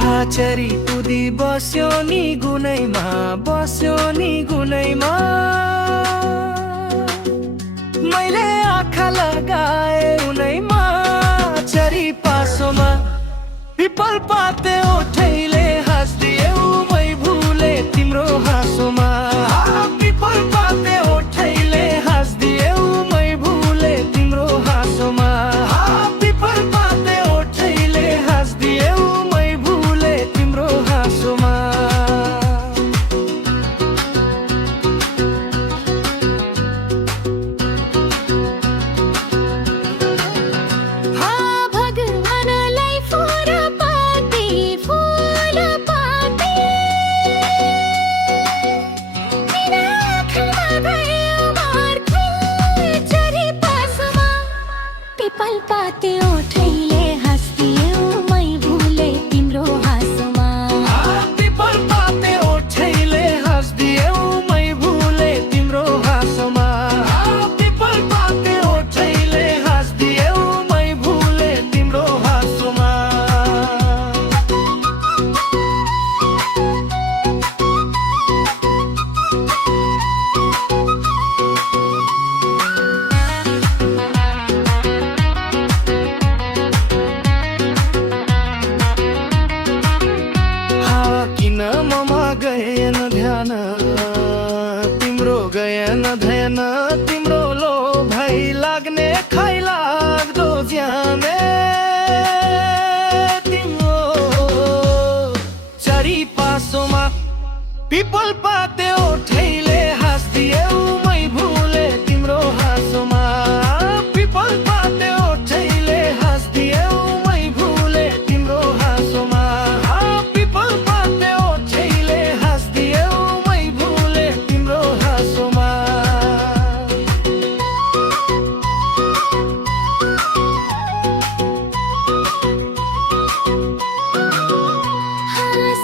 चरी कुदी बस्यो नि गुनैमा, बस्यो नि गुनैमा। मैले आँखा लगाए उनैमा, चरी पासोमा पिपल पाते ओठैले हाँस्दिए मै भुले तिम्रो हाँसोमा। पिपल पाते ओठैले हाँस्दिए मै भुले तिम्रो हाँसोमा। पिपल पाते ओठैले हाँस्दिए मै भुले तिम्रो हाँसोमा। पिपल पाते ओठैले हाँस्दिए मै भुले तिम्रो हाँसोमा। पिपल पाते ओठैले हाँस्दिए मै भुले तिम्रो हाँसोमा। पिपल पाते ओठैले हाँस्दिए मै भुले तिम्रो हाँसोमा। किन ममा गएन ध्यान, तिम्रो गएन ध्यान। तिम्रो लो भई लाग्ने खाइ लाग्दो ज्याने। तिम्रो चरी पासोमा पिपल पाते ओठैले हाँस्दिए मै भुले तिम्रो हाँसोमा। पिपल पाते ओठैले हाँस्दिए मै भुले तिम्रो हाँसोमा। पिपल पाते ओठैले हाँस्दिए मै भुले तिम्रो हाँसोमा।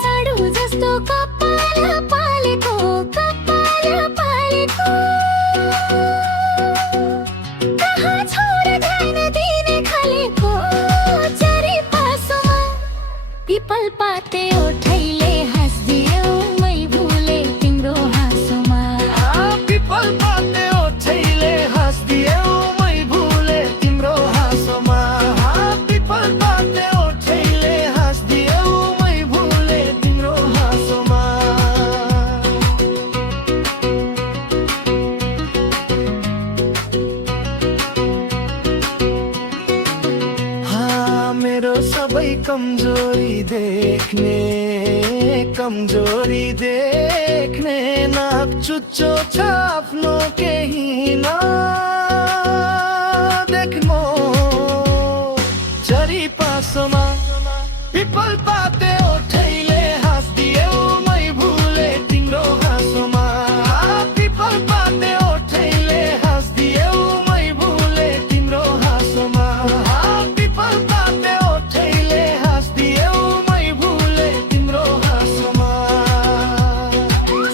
साडु जस्तो कपाल पालेको, कपाल पालेको। कहाँ छोड जान दिने खालेको, चरी पासोमा पिपल पाते ओठैले हाँस्दिए मै भुले तिम्रो हाँसोमा। पिपल पाते ओठैले हाँस्दिए मै भुले तिम्रो हाँसोमा। पिपल पाते ओठैले हाँस्दिए मै भुले तिम्रो हाँसोमा। मेरो सबै कमजोरी देख्ने, कमजोरी देख्ने। नाक चुच्चो छ आफ्नो केही नदेख्नु। चरी पासोमा पिपल पाते ओठैले हाँस्दिए मै भुले तिम्रो हाँसोमा। पिपल पाते ओठैले हाँस्दिए मै भुले तिम्रो हाँसोमा। पिपल पाते ओठैले हाँस्दिए मै भुले तिम्रो हाँसोमा।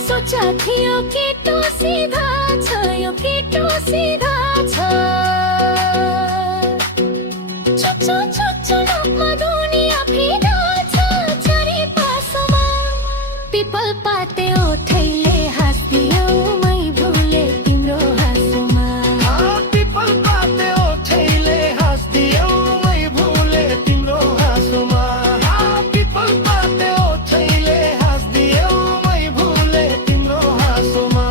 सोचा थियो केटो सिधा छ, यो केटो सिधा छ। चुच्चो चुच्चो लोकमा दुनिया फिदा छ, चरी पासोमा पिपल पाते ओठैले हाँस्दिए मै भुले तिम्रो हाँसोमा। पिपल पाते ओठैले हाँस्दिए मै भुले तिम्रो हाँसोमा। पिपल पाते ओठैले हाँस्दिए मै भुले तिम्रो हाँसोमा।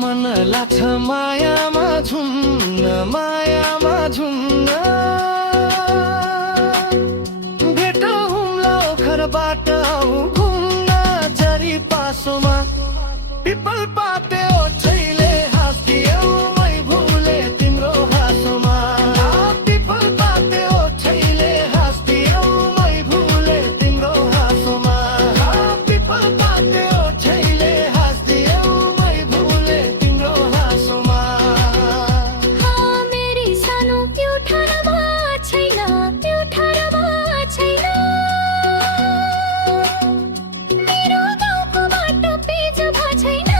मन लाग्छ मायामा झुम्न, मायामा झुम्न। भेट हुम्ला ओखरबाट आऊ घुम्न, चरी पासोमा पिपल पाते ओठैले हाँस्दिए मै भुले तिम्रो हाँसोमा। पिपल पाते ओठैले हाँस्दिए मै भुले तिम्रो हाँसोमा। पिपल पाते ओठैले हाँस्दिए मै भुले तिम्रो हाँसोमा। मेरी सानो प्युठानमा छैन, प्युठानमा छैन। मेरो गाउँको बाटो पेज छैन,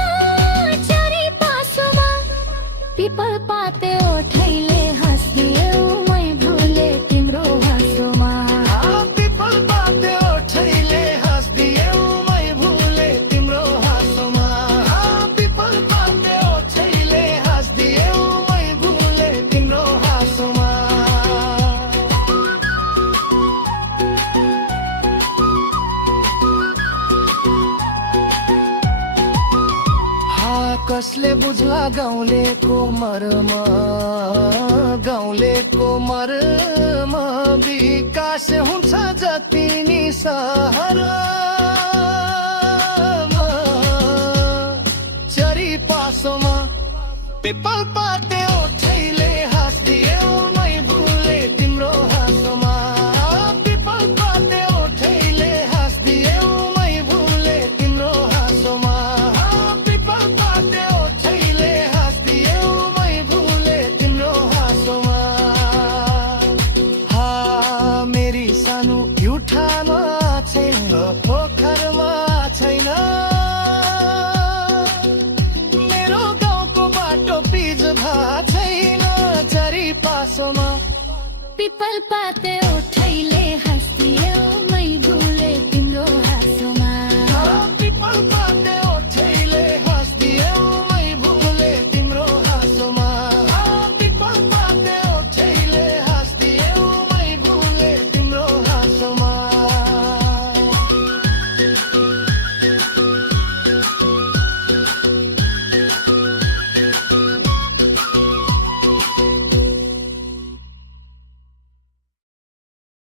कसले बुझ्ला गाउँलेको मर्म, गाउँलेको मर्म। विकास हुन्छ जति नि सहरमा, चरी पासोमा पिपल पाते ओठैले हाँस्दियौ मै भुले तिम्रो हाँसोमा। पिपल पाते ओठैले हाँस्दियौ मै भुले तिम्रो हाँसोमा। पिपल पाते ओठैले हाँस्दियौ मै भुले तिम्रो हाँसोमा। हा मेरी सानो युठामा छैन, पोखरमा छैन, मेरो गाउँको बाटो पिच भा छैन। चरी पासोमा पिपल पाते